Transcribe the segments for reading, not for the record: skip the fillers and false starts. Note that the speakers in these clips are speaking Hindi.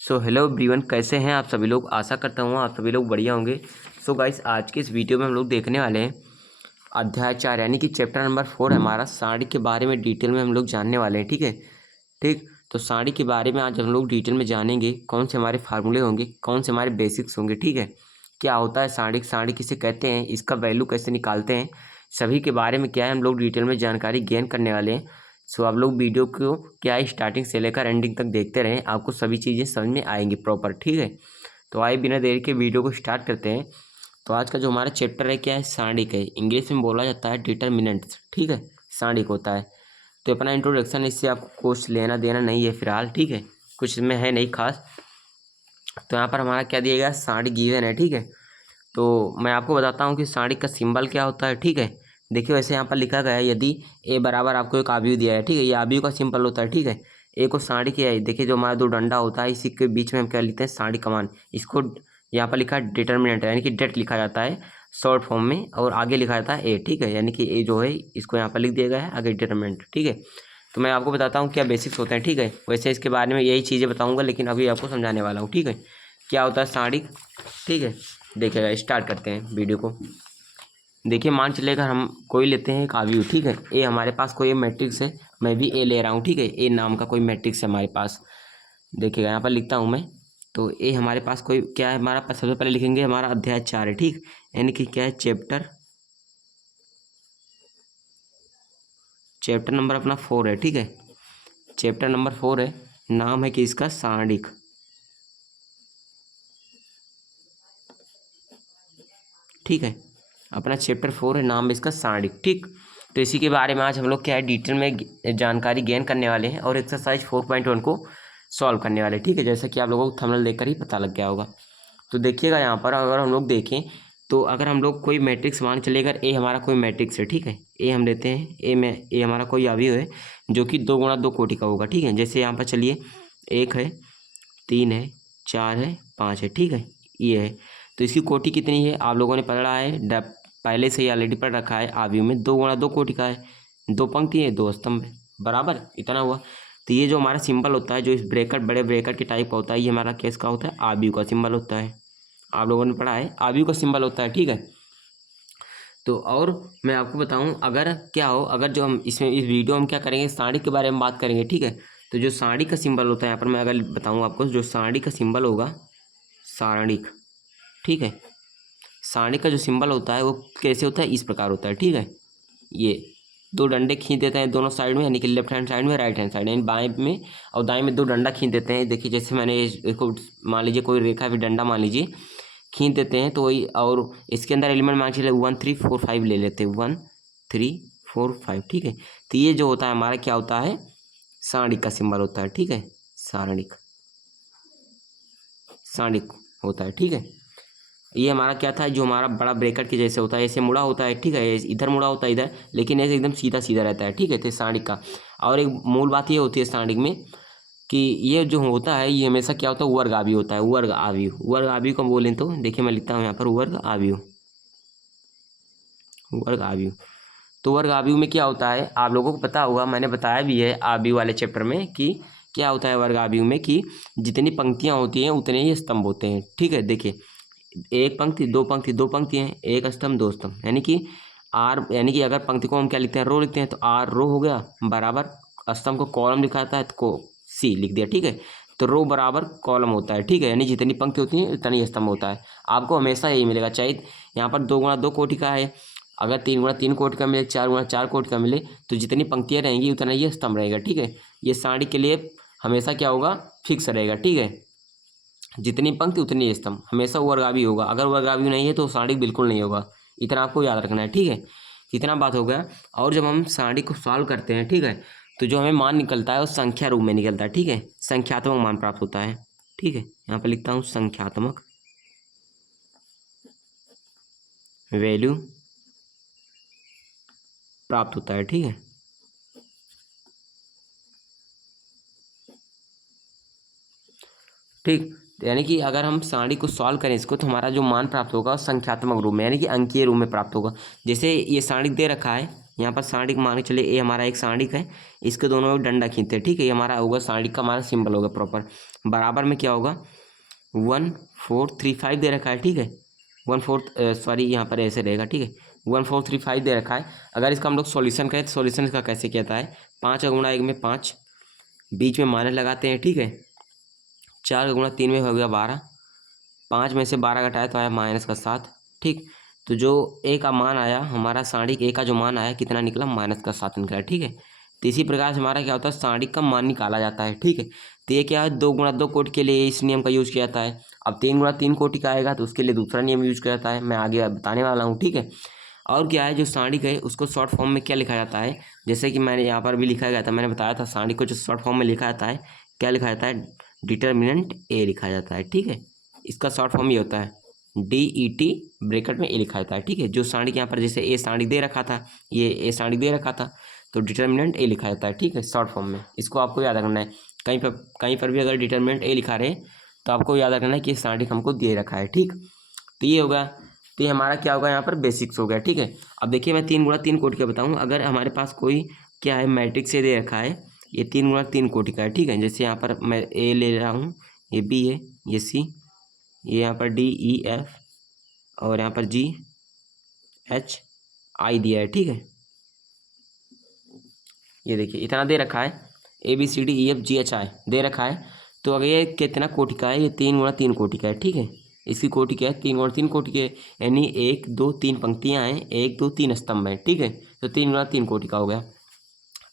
सो हेलो एवरीवन, कैसे हैं आप सभी लोग। आशा करता हूँ आप सभी लोग बढ़िया होंगे। सो गाइस, आज की इस वीडियो में हम लोग देखने वाले हैं अध्याय 4 यानी कि चैप्टर नंबर 4 हमारा साड़ी के बारे में डिटेल में हम लोग जानने वाले हैं। ठीक है, ठीक। तो साड़ी के बारे में आज हम लोग डिटेल में जानेंगे, कौन से हमारे फार्मूले होंगे, कौन से हमारे बेसिक्स होंगे। ठीक है, क्या होता है साड़ी, साड़ी किसे कहते हैं, इसका वैल्यू कैसे निकालते हैं, सभी के बारे में क्या है हम लोग डिटेल में जानकारी गेन करने वाले हैं। सो आप लोग वीडियो को क्या है स्टार्टिंग से लेकर एंडिंग तक देखते रहें, आपको सभी चीज़ें समझ में आएंगी प्रॉपर। ठीक है, तो आइए बिना देर के वीडियो को स्टार्ट करते हैं। तो आज का जो हमारा चैप्टर है क्या है, सारणिक है। इंग्लिश में बोला जाता है डिटर्मिनेंट्स। ठीक है, सारणिक होता है। तो अपना इंट्रोडक्शन, इससे आपको कुछ लेना देना नहीं है फिलहाल। ठीक है, कुछ इसमें है नहीं खास। तो यहाँ पर हमारा क्या दिया गया, साड़ी गिवन है। ठीक है, तो मैं आपको बताता हूँ कि साड़ी का सिंबल क्या होता है। ठीक है, देखिए वैसे यहाँ पर लिखा गया है, यदि ए बराबर आपको एक आव्यूह दिया है। ठीक है, ये आव्यूह का सिंबल होता है। ठीक है, ए को साड़ी क्या है, देखिए जो हमारा दो डंडा होता है, इसी के बीच में हम क्या लिखते हैं, साड़ी कमान। इसको यहाँ पर लिखा है डिटर्मिनेंट, यानी कि डेट लिखा जाता है शॉर्ट फॉर्म में, और आगे लिखा जाता है ए। ठीक है, यानी कि ए जो है इसको यहाँ पर लिख दिया गया है आगे डिटर्मिनेंट। ठीक है, तो मैं आपको बताता हूँ क्या बेसिक्स होते हैं। ठीक है, वैसे इसके बारे में यही चीज़ें बताऊँगा, लेकिन अभी आपको समझाने वाला हूँ। ठीक है, क्या होता है साड़ी। ठीक है, देखिएगा, स्टार्ट करते हैं वीडियो को। देखिए मान चलेगा हम कोई लेते हैं एक आव्यूह। ठीक है, ए हमारे पास कोई मैट्रिक्स है, मैं भी ए ले रहा हूँ। ठीक है, ए नाम का कोई मैट्रिक्स है हमारे पास। देखिएगा यहाँ पर लिखता हूँ मैं। तो ए हमारे पास कोई क्या है, हमारा सबसे पहले लिखेंगे हमारा अध्याय 4 है। ठीक, यानी कि क्या है, चैप्टर नंबर अपना 4 है। ठीक है, चैप्टर नंबर 4 है, नाम है कि इसका सारणिक। ठीक है, अपना चैप्टर 4 है, नाम इसका सारणिक। ठीक, तो इसी के बारे में आज हम लोग क्या है डिटेल में जानकारी गेन करने वाले हैं, और एक्सरसाइज 4.1 को सॉल्व करने वाले हैं। ठीक है, जैसा कि आप लोगों को थंबनेल देखकर ही पता लग गया होगा। तो देखिएगा यहाँ पर अगर हम लोग देखें, तो अगर हम लोग कोई मैट्रिक्स मान चले, अगर ए हमारा कोई मैट्रिक्स है। ठीक है, ए हम लेते हैं, ए में ए हमारा कोई अवयव है जो कि 2 गुणा 2 कोटि का होगा। ठीक है, जैसे यहाँ पर चलिए 1 है, 3 है, 4 है, 5 है। ठीक है, ये है। तो इसकी कोटि कितनी है, आप लोगों ने पढ़ा है, पहले से ही ऑलरेडी पढ़ रखा है। आव्यूह में 2 गुणा 2 कोटि का है, 2 पंक्ति है, 2 स्तंभ है, बराबर इतना हुआ। तो ये जो हमारा सिंबल होता है, जो इस ब्रैकेट बड़े ब्रैकेट के टाइप का होता है, ये हमारा केस का होता है, आव्यूह का सिंबल होता है। आप लोगों ने पढ़ा है, आव्यूह का सिंबल होता है। ठीक है, तो और मैं आपको बताऊं, अगर क्या हो, अगर जो हम इसमें इस वीडियो में क्या करेंगे, साड़ी के बारे में बात करेंगे। ठीक है, तो जो साड़ी का सिंबल होता है, यहाँ पर मैं अगर बताऊं आपको, जो साड़ी का सिंबल होगा, सारणिक। ठीक है, सारणिक का जो सिंबल होता है वो कैसे होता है, इस प्रकार होता है। ठीक है, ये 2 डंडे खींच देते हैं दोनों साइड में, यानी कि लेफ्ट हैंड साइड में, राइट हैंड साइड, यानी बाएं में और दाएं में 2 डंडा खींच देते हैं। देखिए जैसे मैंने इसको मान लीजिए कोई रेखा भी डंडा मान लीजिए खींच देते हैं, तो वही, और इसके अंदर एलिमेंट मान चलिए 1 3 4 5 ले लेते हैं, 1 3 4 5। ठीक है, तो ये जो होता है हमारा क्या होता है, सारणिक का सिंबल होता है। ठीक है, सारणिक, सारणिक होता है। ठीक है, ये हमारा क्या था, जो हमारा बड़ा ब्रैकेट के जैसे होता है, ऐसे मुड़ा होता है। ठीक है, इधर मुड़ा होता है इधर, लेकिन ऐसे एकदम सीधा सीधा रहता है। ठीक है, तो सारणिक का। और एक मूल बात ये होती है सारणिक में, कि ये जो होता है, ये हमेशा क्या होता है, वर्ग आव्यूह होता है। वर्ग आव्यूह, वर्ग आव्यूह को बोलें तो देखिए मैं लिखता हूँ यहाँ पर वर्ग आव्यूह, वर्ग आव्यूह। तो वर्ग आव्यूह में क्या होता है, आप लोगों को पता होगा, मैंने बताया भी है आव्यूह वाले चैप्टर में, कि क्या होता है वर्ग आव्यूह में, कि जितनी पंक्तियाँ होती हैं उतने ही स्तंभ होते हैं। ठीक है, देखिए 1 पंक्ति, 2 पंक्ति, 2 पंक्ति हैं, 1 स्तंभ, 2 स्तंभ, यानी कि आर, यानी कि अगर पंक्ति को हम क्या लिखते हैं, रो लिखते हैं, तो आर रो हो गया, बराबर स्तंभ को कॉलम लिखा जाता है, तो को सी लिख दिया। ठीक है, तो रो बराबर कॉलम होता है। ठीक है, यानी जितनी पंक्ति होती है उतना ही स्तंभ होता है। आपको हमेशा यही मिलेगा, चाहे यहाँ पर 2 गुणा 2 कोटि का है, अगर 3 गुणा 3 कोटि का मिले, 4 गुणा 4 कोटि का मिले, तो जितनी पंक्तियाँ रहेंगी उतना ही स्तंभ रहेगा। ठीक है, ये साड़ी के लिए हमेशा क्या होगा, फिक्स रहेगा। ठीक है, जितनी पंक्ति उतनी स्तंभ, हमेशा वर्गावी होगा। अगर वर्गावी नहीं है तो साड़ी बिल्कुल नहीं होगा, इतना आपको याद रखना है। ठीक है, इतना बात हो गया। और जब हम साड़ी को सॉल्व करते हैं, ठीक है, तो जो हमें मान निकलता है वो संख्या रूप में निकलता है। ठीक है, संख्यात्मक मान प्राप्त होता है। ठीक है, यहाँ पर लिखता हूँ संख्यात्मक वैल्यू प्राप्त होता है। ठीक है, ठीक, यानी कि अगर हम सारणी को सॉल्व करें इसको, तो हमारा जो मान प्राप्त होगा वो संख्यात्मक रूप में, यानी कि अंकीय रूप में प्राप्त होगा। जैसे ये सारणी दे रखा है, यहाँ पर सारणिक मान के चलिए ए हमारा एक सारणिक है, इसके दोनों में डंडा खींचते हैं, ठीक है। ये हमारा होगा सारणिक का हमारा सिंबल होगा प्रॉपर। बराबर में क्या होगा 1435 दे रखा है, ठीक है। 14 सॉरी यहाँ पर ऐसे रहेगा, ठीक है। 1435 दे रखा है। अगर इसका हम लोग सॉल्यूशन करें तो सॉल्यूशन इसका कैसे कहता है, 5 का गुणा 1 में 5, बीच में माइनस लगाते हैं, ठीक है। 4 का गुणा 3 में हो गया 12, 5 में से 12 घटाया तो आया माइनस का 7, ठीक। तो जो ए का मान आया हमारा सारणिक ए का जो मान आया कितना निकला, माइनस का 7 निकला, ठीक है। तो इसी प्रकार से हमारा क्या होता है, सारणिक का मान निकाला जाता है, ठीक है। तो ये क्या है, 2 गुणा 2 कोटि के लिए इस नियम का यूज किया जाता है। अब 3 गुणा 3 कोटि का आएगा तो उसके लिए दूसरा नियम यूज किया जाता है, मैं आगे बताने वाला हूँ, ठीक है। और क्या है, जो सारणिक है उसको शॉर्ट फॉर्म में क्या लिखा जाता है, जैसे कि मैंने यहाँ पर भी लिखा गया था, मैंने बताया था सारणिक को जो शॉर्ट फॉर्म में लिखा जाता है, क्या लिखा जाता है, डिटर्मिनेंट ए लिखा जाता है, ठीक है। इसका शॉर्ट फॉर्म ये होता है DET ब्रैकेट में ए लिखा जाता है, ठीक है। जो सारणिक यहाँ पर जैसे ए सारणिक दे रखा था, ये ए सारणिक दे रखा था, तो डिटर्मिनेंट ए लिखा जाता है, ठीक है, शॉर्ट फॉर्म में। इसको आपको याद रखना है, कहीं पर भी अगर डिटर्मिनेंट ए लिखा रहे तो आपको याद रखना है कि सारणिक हमको दे रखा है, ठीक। तो ये होगा, तो ये हमारा क्या होगा, यहाँ पर बेसिक्स हो गया, ठीक है। अब देखिए मैं 3 गुणा 3 कोटि का बताऊँ, अगर हमारे पास कोई क्या है मैट्रिक्स से दे रखा है, ये 3 गुणा 3 कोटि का है, ठीक है। जैसे यहाँ पर मैं ए ले रहा हूँ, ये बी है, ये सी, ये यहाँ पर DEF और यहाँ पर GHI दिया है, ठीक है। ये देखिए इतना दे रखा है, ABCDEFGHI दे रखा है। तो अगर ये कितना कोटि का है, ये 3 गुणा 3 कोटि का है, ठीक है। इसकी कोटि क्या है, 3 गुणा 3 कोटि के, यानी 1 2 3 पंक्तियाँ हैं, 1 2 3 स्तंभ हैं, ठीक है। तो 3 गुणा 3 कोटि का हो गया।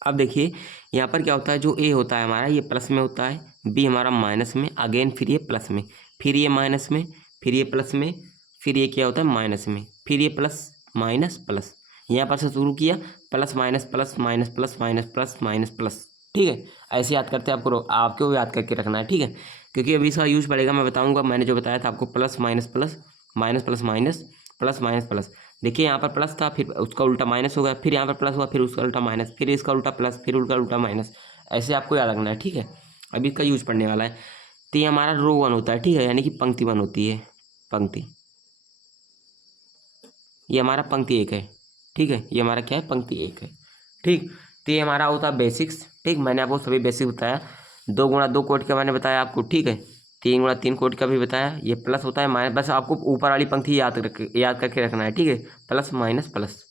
अब देखिए यहाँ पर क्या होता है, जो ए होता है हमारा ये प्लस में होता है, बी हमारा माइनस में, अगेन फिर ये प्लस में, फिर ये माइनस में, फिर ये प्लस में, फिर ये क्या होता है माइनस में, फिर ये प्लस माइनस प्लस। यहाँ पर से शुरू किया plus minus plus minus plus minus plus minus plus, ठीक है। ऐसे याद करते हैं, आपको याद करके रखना है, ठीक है। क्योंकि अभी इसका यूज पड़ेगा, मैं बताऊँगा, मैंने जो बताया था आपको, plus minus plus, minus plus minus, plus minus plus. देखिए यहाँ पर प्लस था, फिर उसका उल्टा माइनस हो गया, फिर यहाँ पर प्लस हुआ, फिर उसका उल्टा माइनस, फिर इसका उल्टा प्लस, फिर उसका उल्टा माइनस। ऐसे आपको याद रखना है, ठीक है। अभी इसका यूज पड़ने वाला है। तो ये हमारा रो 1 होता है, ठीक है, यानी कि पंक्ति 1 होती है, पंक्ति। ये हमारा पंक्ति 1 है, ठीक है। ये हमारा क्या है, पंक्ति 1 है, ठीक। तो ये हमारा होता है बेसिक्स, ठीक। मैंने आपको सभी बेसिक बताया। 2 गुणा 2 कोटि का मैंने बताया आपको, ठीक है। 3 गुणा 3 कोटि का भी बताया। ये प्लस होता है माइनस, बस आपको ऊपर वाली पंक्ति याद करके रखना है, ठीक है, प्लस माइनस प्लस।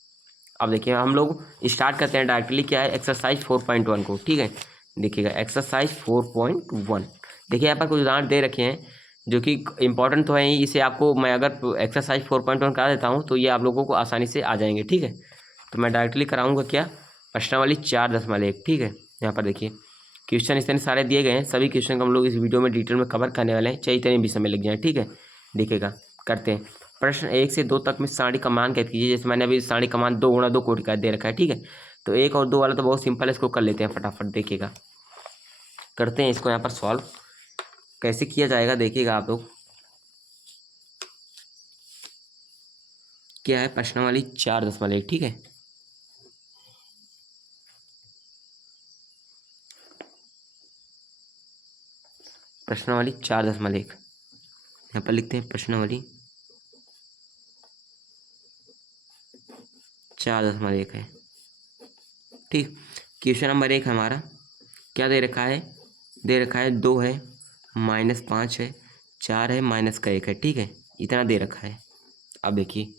अब देखिए हम लोग स्टार्ट करते हैं डायरेक्टली, क्या है, एक्सरसाइज 4.1 को, ठीक है। देखिएगा एक्सरसाइज 4.1, देखिए यहाँ पर कुछ उदाहरण दे रखे हैं जो कि इंपॉर्टेंट तो है ही। इसे आपको मैं अगर एक्सरसाइज 4.1 करा देता हूँ तो ये आप लोगों को आसानी से आ जाएंगे, ठीक है। तो मैं डायरेक्टली कराऊंगा क्या, प्रश्नावली 4.1, ठीक है। यहाँ पर देखिए क्वेश्चन इतने सारे दिए गए हैं, सभी क्वेश्चन को हम लोग इस वीडियो में डिटेल में कवर करने वाले हैं, चाहे इतने भी समय लग जाए, ठीक है। देखिएगा करते हैं। प्रश्न 1 से 2 तक में सारणी का मान कैद कीजिए। जैसे मैंने अभी सारणी का मान 2 गुणा 2 कोटि का दे रखा है, ठीक है। तो 1 और 2 वाला तो बहुत सिंपल है, इसको कर लेते हैं फटाफट। देखिएगा करते हैं इसको यहाँ पर सॉल्व, कैसे किया जाएगा देखिएगा आप लोग। क्या है, प्रश्नावली 4.1, ठीक है। प्रश्नावली 4.1 यहाँ पर लिखते हैं, प्रश्नावली 4.1 है, ठीक। क्वेश्चन नंबर 1 हमारा क्या दे रखा है, दे रखा है 2 है, -5 है, 4 है, माइनस का 1 है, ठीक है। इतना दे रखा है। अब देखिए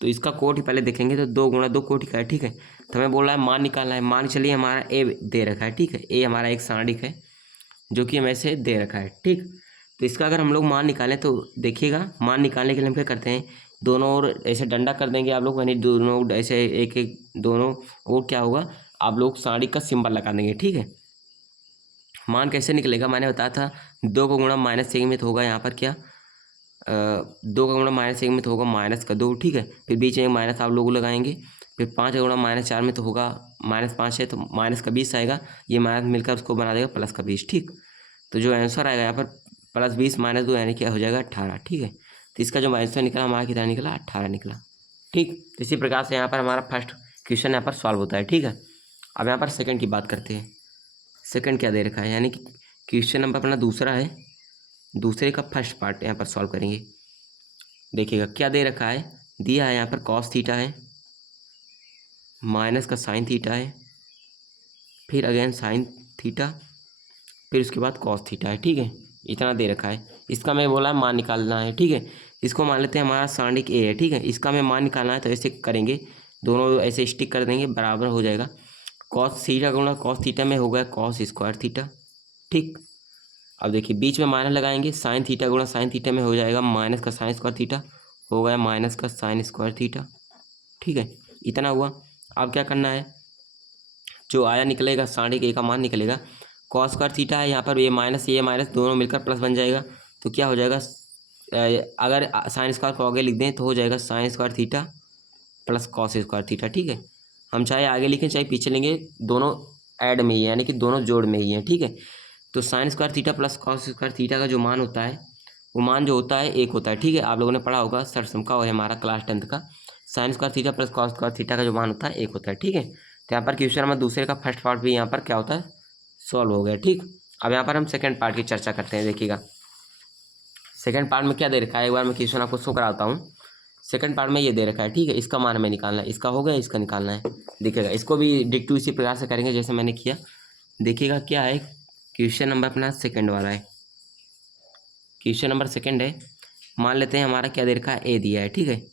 तो इसका कोटि पहले देखेंगे, तो 2 गुणा 2 कोटि का है, ठीक है। तो हमें बोल रहा है मान निकालना है। मान चलिए हमारा ए दे रखा है, ठीक है। ए हमारा एक सारणिक है जो कि हमें से दे रखा है, ठीक। तो इसका अगर हम लोग मान निकालें तो देखिएगा, मान निकालने के लिए हम क्या करते हैं, दोनों ओर ऐसे डंडा कर देंगे आप लोग, यानी दोनों ओर ऐसे एक एक दोनों ओर क्या होगा, आप लोग सारणिक का सिंबल लगा देंगे, ठीक है। मान कैसे निकलेगा, मैंने बताया था 2 का गुणा -1 में तो होगा यहाँ पर क्या, 2 का गुणा -1 में तो होगा माइनस का 2, ठीक है। फिर बीच में माइनस आप लोग लगाएंगे। फिर 5 का गुणा -4 में तो होगा -5 है, तो माइनस का 20 आएगा। ये माइनस मिलकर उसको बना देगा प्लस का 20, ठीक। तो जो आंसर आएगा यहाँ पर +20 -2 यानी क्या हो जाएगा 18, ठीक है। तो इसका जो आंसर निकला हमारा कितना निकला, 18 निकला, ठीक। तो इसी प्रकार से यहाँ पर हमारा फर्स्ट क्वेश्चन यहाँ पर सॉल्व होता है, ठीक है। अब यहाँ पर सेकंड की बात करते हैं। सेकंड क्या दे रखा है, यानी कि क्वेश्चन नंबर अपना दूसरा है, दूसरे का फर्स्ट पार्ट यहाँ पर सॉल्व करेंगे। देखिएगा क्या दे रखा है, दिया है यहाँ पर cos थीटा है, माइनस का साइन थीटा है, फिर अगेन साइन थीटा, फिर उसके बाद कॉस थीटा है। ठीक है, इतना दे रखा है। इसका मैं बोला मान निकालना है। ठीक है, इसको मान लेते हैं हमारा सारणिक ए है। ठीक है, इसका मैं मान निकालना है तो ऐसे करेंगे, दोनों ऐसे स्टिक कर देंगे, बराबर हो जाएगा। कॉस थीटा गुणा कॉस थीटा में हो गया कॉस स्क्वायर थीटा। ठीक, अब देखिए बीच में माइनस लगाएंगे, साइन थीटा गुणा साइन थीटा में हो जाएगा माइनस का साइन स्क्वायर थीटा, हो गया माइनस का साइन स्क्वायर थीटा। ठीक है, इतना हुआ। अब क्या करना है, जो आया निकलेगा सारणिक ए का मान निकलेगा, कॉस स्क्वायर थीटा है यहाँ पर, ये माइनस दोनों मिलकर प्लस बन जाएगा। तो क्या हो जाएगा, अगर साइन स्क्वायर को आगे लिख दें तो हो जाएगा sine square theta plus cos square theta. ठीक है, हम चाहे आगे लिखें चाहे पीछे लेंगे, दोनों ऐड में ही है, यानी कि दोनों जोड़ में ही है। ठीक है, तो sine square theta plus cos square theta का जो मान होता है, वो मान जो होता है एक होता है। ठीक है, आप लोगों ने पढ़ा होगा सरसम का और हमारा क्लास 10th का, sine square theta plus cos square theta का जो मान होता है एक होता है। ठीक है, तो यहाँ पर क्वेश्चन नंबर दूसरे का फर्स्ट पार्ट भी यहाँ पर क्या होता है, सॉल्व हो गया। ठीक, अब यहाँ पर हम सेकंड पार्ट की चर्चा करते हैं। देखिएगा सेकंड पार्ट में क्या दे रखा है, एक बार मैं क्वेश्चन आपको शो कराता हूँ। सेकंड पार्ट में ये दे रखा है। ठीक है, इसका मान हमें निकालना है, इसका हो गया, इसका निकालना है। देखिएगा इसको भी डिक्टू इसी प्रकार से करेंगे जैसे मैंने किया। देखिएगा क्या है, क्वेश्चन नंबर अपना सेकंड वाला है, क्वेश्चन नंबर सेकंड है। मान लेते हैं हमारा क्या दे रखा है, ए दिया है। ठीक है,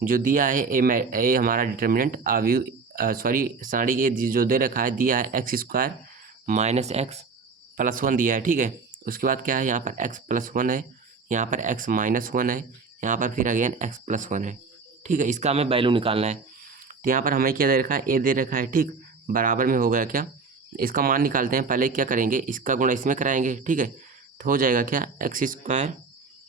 जो दिया है ए हमारा डिटर्मिनेंट अवयव सॉरी साड़ी के जो दे रखा है, दिया है x square minus x plus one दिया है। ठीक है, उसके बाद क्या है, यहाँ पर एक्स प्लस वन है, यहाँ पर एक्स माइनस वन है, यहाँ पर फिर अगेन एक्स प्लस वन है। ठीक है, इसका हमें वैल्यू निकालना है। तो यहाँ पर हमें क्या दे रखा है, ए दे रखा है। ठीक, बराबर में हो गया क्या, इसका मान निकालते हैं। पहले क्या करेंगे, इसका गुणा इसमें कराएंगे। ठीक है, तो हो जाएगा क्या, x square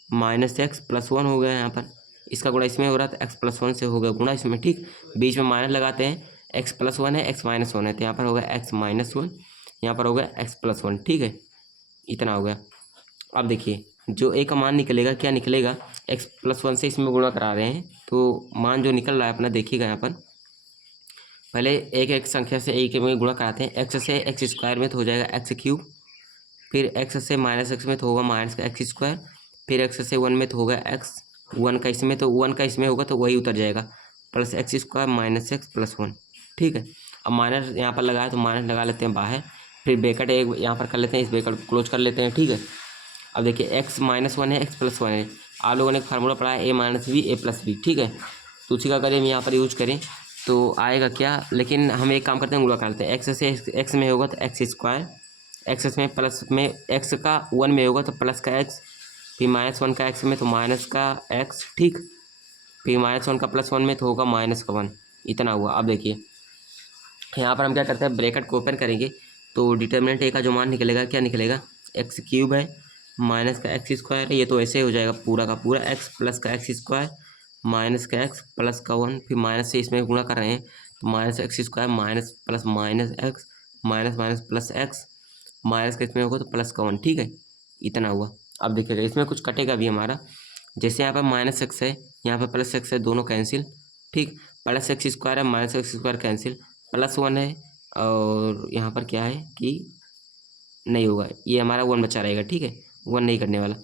minus x plus one हो गया। यहाँ पर इसका गुणा इसमें हो रहा था, एक्स प्लस वन से हो गया गुणा इसमें। ठीक, बीच में माइनस लगाते हैं, एक्स प्लस वन है, एक्स माइनस वन है, तो यहाँ पर होगा एक्स माइनस वन, यहाँ पर होगा एक्स प्लस वन। ठीक है, इतना हो गया। अब देखिए जो ए का मान निकलेगा, क्या निकलेगा, एक्स प्लस वन से इसमें गुणा करा रहे हैं, तो मान जो निकल रहा है अपना देखिएगा यहाँ पर, पहले एक एक संख्या से ए के में गुणा कराते हैं। एक्स से एक्स स्क्वायर में तो हो जाएगा एक्स क्यूब, फिर एक्स से माइनस एक्स में तो होगा माइनस का एक्स स्क्वायर, फिर एक्स से वन में तो होगा एक्स, वन का इसमें तो वन का इसमें होगा तो वही उतर जाएगा, plus x square minus x plus one. ठीक है, अब माइनस यहाँ पर लगाया तो माइनस लगा लेते हैं बाहर, फिर ब्रैकेट एक यहाँ पर कर लेते हैं, इस ब्रैकेट को क्लोज कर लेते हैं। ठीक है, अब देखिए एक्स माइनस वन है, एक्स प्लस वन है, आप लोगों ने एक फार्मूला पढ़ा है ए माइनस बी ए प्लस बी। ठीक है, तो उसी का अगर हम यहाँ पर यूज करें तो आएगा क्या, लेकिन हम एक काम करते हैं, गुणा करते हैं। एक्स से एक्स में होगा तो एक्स स्क्वायर, एक्स में प्लस में एक्स का वन में होगा तो प्लस का एक्स, फिर माइनस वन का एक्स में तो माइनस का एक्स। ठीक, फिर माइनस वन का प्लस वन में तो होगा माइनस का वन। इतना हुआ। अब देखिए यहाँ पर हम क्या करते हैं, ब्रैकेट को ओपन करेंगे तो डिटर्मिनेंट ए का जो मान निकलेगा, क्या निकलेगा, एक्स क्यूब है माइनस का एक्स स्क्वायर है, ये तो ऐसे हो जाएगा पूरा का पूरा, एक्स प्लस का एक्स स्क्वायर माइनस का एक्स प्लस का वन, फिर माइनस से इसमें गुणा कर रहे हैं तो minus x square minus plus minus x minus minus plus x, minus का इसमें होगा तो प्लस का वन। ठीक है, इतना हुआ। अब देखिएगा इसमें कुछ कटेगा भी हमारा, जैसे यहाँ पर माइनस एक्स है, यहाँ पर प्लस एक्स है, दोनों कैंसिल। ठीक, प्लस एक्स स्क्वायर है, minus x square cancel, plus one है, और यहाँ पर क्या है कि नहीं होगा, ये हमारा वन बचा रहेगा। ठीक है, वन नहीं करने वाला,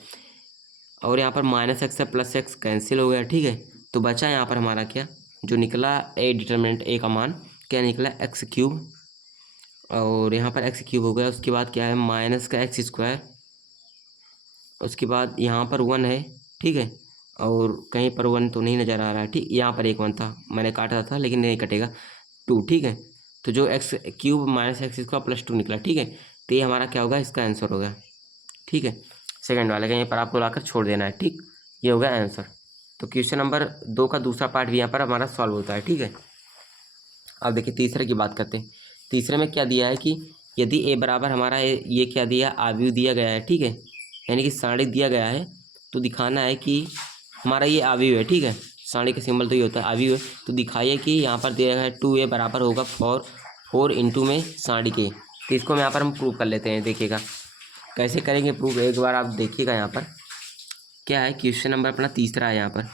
और यहाँ पर माइनस एक्स है, प्लस एक्स कैंसिल हो गया। ठीक है, तो बचा यहाँ पर हमारा क्या, जो निकला ए डिटर्मिनेंट ए का मान क्या निकला, एक्स क्यूब, और यहाँ पर एक्स क्यूब हो गया। उसके बाद क्या है, माइनस का एक्स स्क्वायर, उसके बाद यहाँ पर वन है। ठीक है, और कहीं पर वन तो नहीं नज़र आ रहा है। ठीक, यहाँ पर एक वन था, मैंने काटा था लेकिन नहीं कटेगा, टू। ठीक है, तो जो x cube minus x square plus two निकला। ठीक है, तो ये हमारा क्या होगा, इसका आंसर होगा। ठीक है, सेकंड वाले का यहीं पर आपको लाकर छोड़ देना है। ठीक, ये होगा आंसर। तो क्वेश्चन नंबर 2 का दूसरा पार्ट भी यहाँ पर हमारा सॉल्व होता है। ठीक है, अब देखिए तीसरे की बात करते हैं। तीसरे में क्या दिया है कि यदि ए बराबर हमारा ये क्या दिया, आव्यूह दिया गया है। ठीक है, यानी कि साड़ी दिया गया है, तो दिखाना है कि हमारा ये आव्यूह है। ठीक है, साड़ी का सिंबल तो ये होता है आव्यूह है, तो दिखाइए कि यहाँ पर दिया है 2a बराबर होगा 4 इंटू में साड़ी के। तो इसको हम यहाँ पर हम प्रूव कर लेते हैं। देखिएगा कैसे करेंगे प्रूव, एक बार आप देखिएगा। यहाँ पर क्या है, क्वेश्चन नंबर अपना तीसरा है, यहाँ पर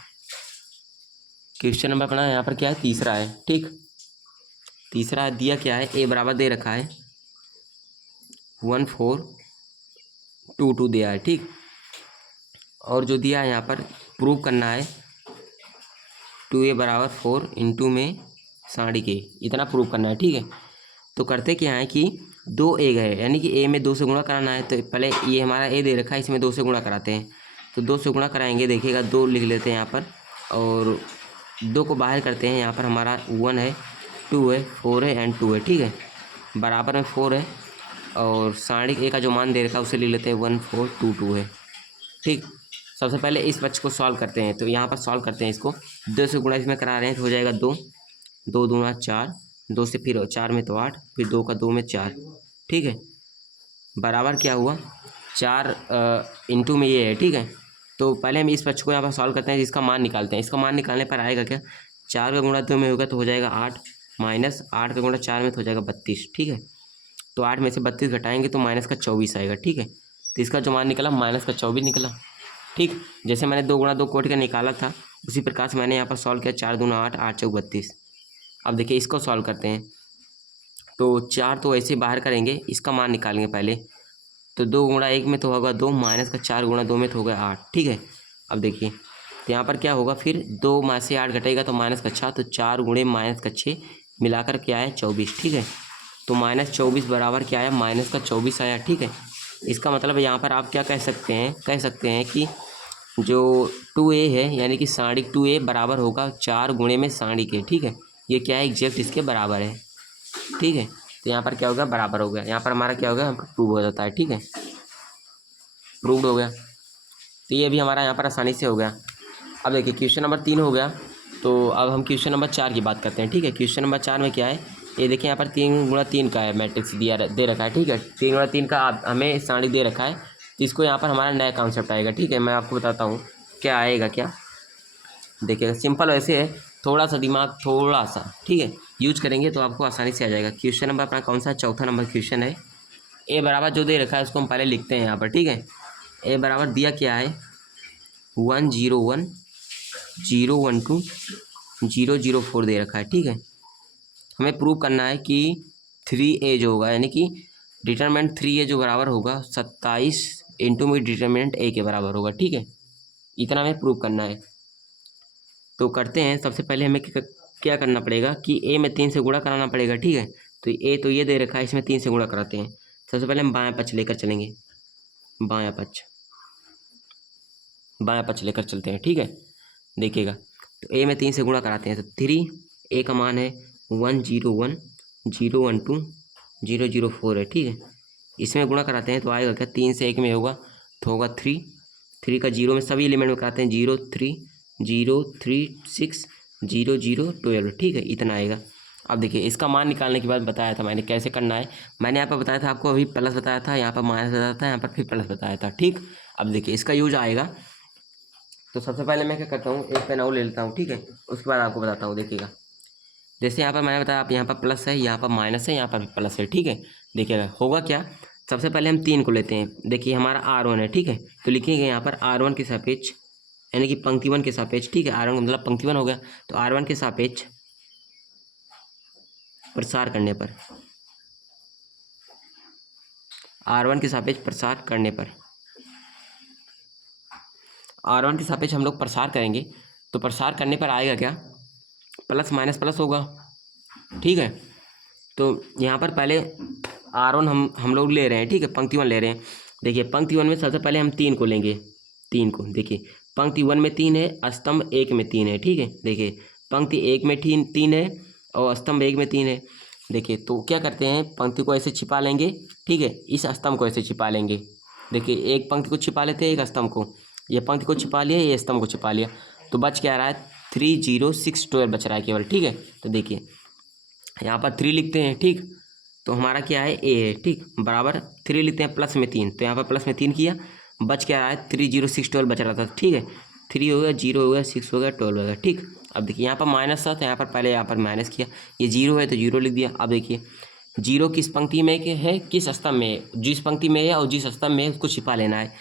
क्वेश्चन नंबर अपना यहाँ पर क्या है, तीसरा है। ठीक, तीसरा दिया क्या है, ए बराबर दे रखा है 1422 दिया है। ठीक, और जो दिया है यहाँ पर प्रूव करना है 2a बराबर 4 इंटू में साड़ी के, इतना प्रूव करना है, ठीक है। तो करते क्या है कि 2 ए गए, यानी कि ए में 2 से गुणा कराना है। तो पहले ये हमारा ए दे रखा है, इसमें 2 से गुणा कराते हैं। तो 2 से गुणा कराएंगे, देखिएगा 2 लिख लेते हैं यहाँ पर, और 2 को बाहर करते हैं। यहाँ पर हमारा 1 है, 2 है, 4 है एंड 2 है, ठीक है। बराबर में 4 है, और साड़ी ए का जो मान दे रखा है उसे लिख लेते हैं 1422 है, ठीक। सबसे पहले इस पक्ष को सॉल्व करते हैं। तो यहाँ पर सॉल्व करते हैं इसको, 2 से गुणा इसमें करा रहे हैं तो हो जाएगा 2, 2 दूना 4, 2 से फिर 4 में तो 8, फिर 2 का 2 में 4, ठीक है। बराबर क्या हुआ 4 इंटू में ये है, ठीक है। तो पहले हम इस पक्ष को यहाँ पर सॉल्व करते हैं, इसका मान निकालते हैं। इसका मान निकालने पर आएगा क्या, 4 का गुणा 2 में होगा तो हो जाएगा 8, माइनस 8 का गुणा 4 में तो हो जाएगा 32, ठीक है। तो 8 में से 32 घटाएंगे तो माइनस का 24 आएगा, ठीक है। तो इसका जो मान निकला माइनस का 24 निकला, ठीक। जैसे मैंने 2 गुणा 2 कोट का निकाला था उसी प्रकार से मैंने यहाँ पर सॉल्व किया, 4 दूना 8, 8 चौक 32। अब देखिए इसको सॉल्व करते हैं। तो 4 तो ऐसे बाहर करेंगे, इसका मान निकालेंगे पहले। तो 2 गुणा 1 में तो होगा 2, माइनस का 4 गुणा 2 में तो होगा 8, ठीक है। अब देखिए तो यहाँ पर क्या होगा, फिर 2 में से 8 घटेगा तो माइनस का 6, तो 4 गुणे माइनस का 6 मिलाकर क्या है 24, ठीक है। तो माइनस 24 बराबर क्या आया, माइनस का 24 आया, ठीक है। इसका मतलब यहाँ पर आप क्या कह सकते हैं कि जो 2a है यानी कि साड़ी 2a बराबर होगा 4 गुणे में साड़ी के, ठीक है। ये क्या है, एग्जैक्ट इसके बराबर है, ठीक है। तो यहाँ पर क्या हो गया, बराबर हो गया। यहाँ पर हमारा क्या हो गया, प्रूव हो जाता है, ठीक है, प्रूव्ड हो गया। तो ये भी हमारा यहाँ पर आसानी से हो गया। अब देखिए क्वेश्चन नंबर 3 हो गया। तो अब हम क्वेश्चन नंबर 4 की बात करते हैं, ठीक है। क्वेश्चन नंबर 4 में क्या है, ये देखिए यहाँ पर 3 गुणा 3 का है, मैट्रिक्स दे रखा है, ठीक है। 3 गुणा 3 का हमें साड़ी दे रखा है, तो इसको यहाँ पर हमारा नया कॉन्सेप्ट आएगा, ठीक है। मैं आपको बताता हूँ क्या आएगा। क्या देखिएगा, सिंपल वैसे है, थोड़ा सा दिमाग थोड़ा सा, ठीक है, यूज करेंगे तो आपको आसानी से आ जाएगा। क्वेश्चन नंबर अपना कौन सा, चौथा नंबर क्वेश्चन है। ए बराबर जो दे रखा है उसको हम पहले लिखते हैं यहाँ पर, ठीक है। ए बराबर दिया क्या है, 101 012 004 दे रखा है, ठीक है। हमें प्रूव करना है कि 3a जो होगा यानी कि डिटरमिनेंट 3a जो बराबर होगा 27 इंटू में डिटरमिनेंट a के बराबर होगा, ठीक है। इतना हमें प्रूव करना है। तो करते हैं, सबसे पहले हमें क्या करना पड़ेगा कि a में 3 से गुणा कराना पड़ेगा, ठीक है। तो a तो ये दे रखा है, इसमें 3 से गुणा कराते हैं। सबसे पहले हम बायां पक्ष लेकर चलेंगे, बायां पक्ष लेकर चलते हैं, ठीक है। देखिएगा तो a में 3 से गुणा कराते हैं, तो 3 a का मान है 101 012 004 है, ठीक है। इसमें गुणा कराते हैं तो आएगा क्या, 3 से 1 में होगा तो होगा 3, 3 का 0 में सभी एलिमेंट में कराते हैं, 0 3 0 3 6 0 0 12, ठीक है, इतना आएगा। अब देखिए इसका मान निकालने के बाद बताया था मैंने कैसे करना है। मैंने यहाँ पर बताया था आपको, अभी प्लस बताया था, यहाँ पर माइनस बताया था, यहाँ पर फिर प्लस बताया था, ठीक। अब देखिए इसका यूज आएगा। तो सबसे पहले मैं क्या करता हूँ, एक पेन और ले लेता हूँ, ठीक है। उसके बाद आपको बताता हूँ, देखिएगा। जैसे यहाँ पर मैंने बताया, आप यहाँ पर प्लस है, यहाँ पर माइनस है, यहाँ पर भी प्लस है, ठीक है। देखिएगा होगा क्या, सबसे पहले हम 3 को लेते हैं। देखिए हमारा R1 है, ठीक है। तो लिखेंगे यहाँ पर R1 के सापेक्ष यानी कि पंक्ति 1 के सापेक्ष, ठीक है। R1 मतलब पंक्ति 1 हो गया, तो R1 के सापेक्ष प्रसार करने पर, R1 के सापेक्ष प्रसार करने पर, R1 के सापेक्ष हम लोग प्रसार करेंगे। तो प्रसार करने पर आएगा क्या, प्लस माइनस प्लस होगा, ठीक है। तो यहाँ पर पहले R1 हम लोग ले रहे हैं, ठीक है, पंक्ति 1 ले रहे हैं। देखिए पंक्ति 1 में सबसे पहले हम 3 को लेंगे, 3 को। देखिए पंक्ति 1 में 3 है, स्तंभ 1 में 3 है, ठीक है। देखिए पंक्ति 1 में 3 है और स्तंभ 1 में 3 है। देखिए तो क्या करते हैं, पंक्ति को ऐसे छिपा लेंगे, ठीक है, इस स्तंभ को ऐसे छिपा लेंगे। देखिए एक पंक्ति को छिपा लेते हैं, एक स्तंभ को, ये पंक्ति को छिपा लिया, ये स्तंभ को छिपा लिया। तो बच क्या रहा है, 3 0 6 12 बच रहा है केवल, ठीक है। तो देखिए यहाँ पर 3 लिखते हैं, ठीक। तो हमारा क्या है, a है, ठीक, बराबर 3 लिखते हैं प्लस में 3, तो यहाँ पर प्लस में 3 किया, बच क्या रहा है 3 0 6 12 बच रहा था, ठीक है। 3 हो गया, 0 हो गया, 6 हो गया, 12 हो गया, ठीक। अब देखिए यहाँ पर माइनस था तो यहाँ पर पहले यहाँ पर माइनस किया, ये 0 है तो 0 लिख दिया। अब देखिए 0 किस पंक्ति में है, किस स्तंभ में है, जिस पंक्ति में है और जिस स्तंभ में है उसको छिपा लेना है।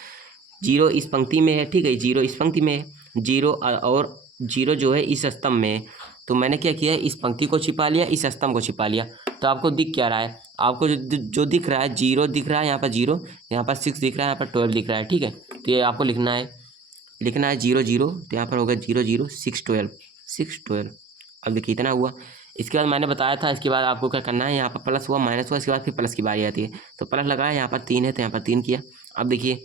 0 इस पंक्ति में है, ठीक है, 0 इस पंक्ति में है, 0 और 0 जो है इस स्तंभ में है। तो मैंने क्या किया, इस पंक्ति को छिपा लिया, इस स्तंभ को छिपा लिया। तो आपको दिख क्या रहा है, आपको जो दिख रहा है, 0 दिख रहा है, यहाँ पर 0, यहाँ पर 6 दिख रहा है, यहाँ पर 12 दिख रहा है, ठीक है। तो ये आपको लिखना है 0 0, तो यहाँ पर होगा 0 0 6 12 6 12। अब देखिए इतना हुआ। इसके बाद मैंने बताया था, इसके बाद आपको क्या करना है, यहाँ पर प्लस हुआ माइनस हुआ, इसके बाद फिर प्लस की बारी आती है। तो प्लस लगाया, यहाँ पर 3 है तो यहाँ पर 3 किया। अब देखिए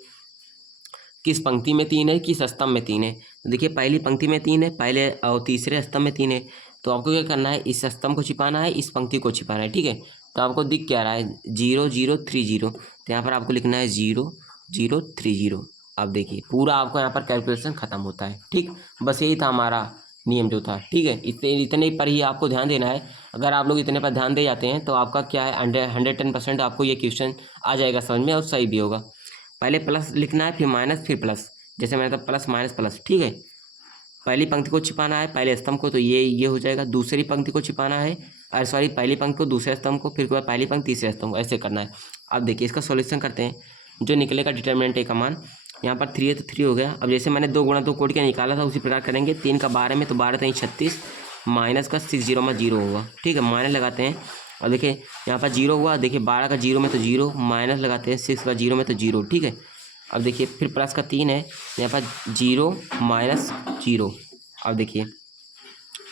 किस पंक्ति में 3 है, किस स्तंभ में 3 है। तो देखिए पहली पंक्ति में 3 है, पहले और तीसरे स्तंभ में 3 है। तो आपको क्या करना है, इस स्तंभ को छिपाना है, इस पंक्ति को छिपाना है, ठीक है। तो आपको दिख क्या रहा है, 0 0 3 0। तो यहाँ पर आपको लिखना है 0 0 3 0। अब देखिए पूरा आपको यहाँ पर कैलकुलेशन खत्म होता है, ठीक। बस यही था हमारा नियम जो था, ठीक है। इतने पर ही आपको ध्यान देना है। अगर आप लोग इतने पर ध्यान दे जाते हैं तो आपका क्या है, 110% आपको ये क्वेश्चन आ जाएगा समझ में और सही भी होगा। पहले प्लस लिखना है, फिर माइनस, फिर प्लस। जैसे मैंने कहा प्लस माइनस प्लस, ठीक है। पहली पंक्ति को छिपाना है, पहले स्तंभ को, तो ये हो जाएगा। दूसरी पंक्ति को छिपाना है, सॉरी पहली पंक्ति को, दूसरे स्तंभ को, फिर पहली पंक्ति तीसरे स्तंभ को, ऐसे करना है। अब देखिए इसका सॉल्यूशन करते हैं। जो निकलेगा डिटरमिनेंट ए का मान, यहाँ पर 3 है तो 3 हो गया। अब जैसे मैंने 2 गुणा 2 कोड के निकाला था उसी प्रकार करेंगे। 3 का 12 में, तो 12 3 36, माइनस का 6 0 में 0 होगा, ठीक है। माइनस लगाते हैं और देखिए यहाँ पर 0 हुआ। देखिए 12 का 0 में तो 0, माइनस लगाते हैं 6 का 0 में तो 0, ठीक है। अब देखिए फिर प्लस का 3 है, यहाँ पर 0 माइनस 0। अब देखिए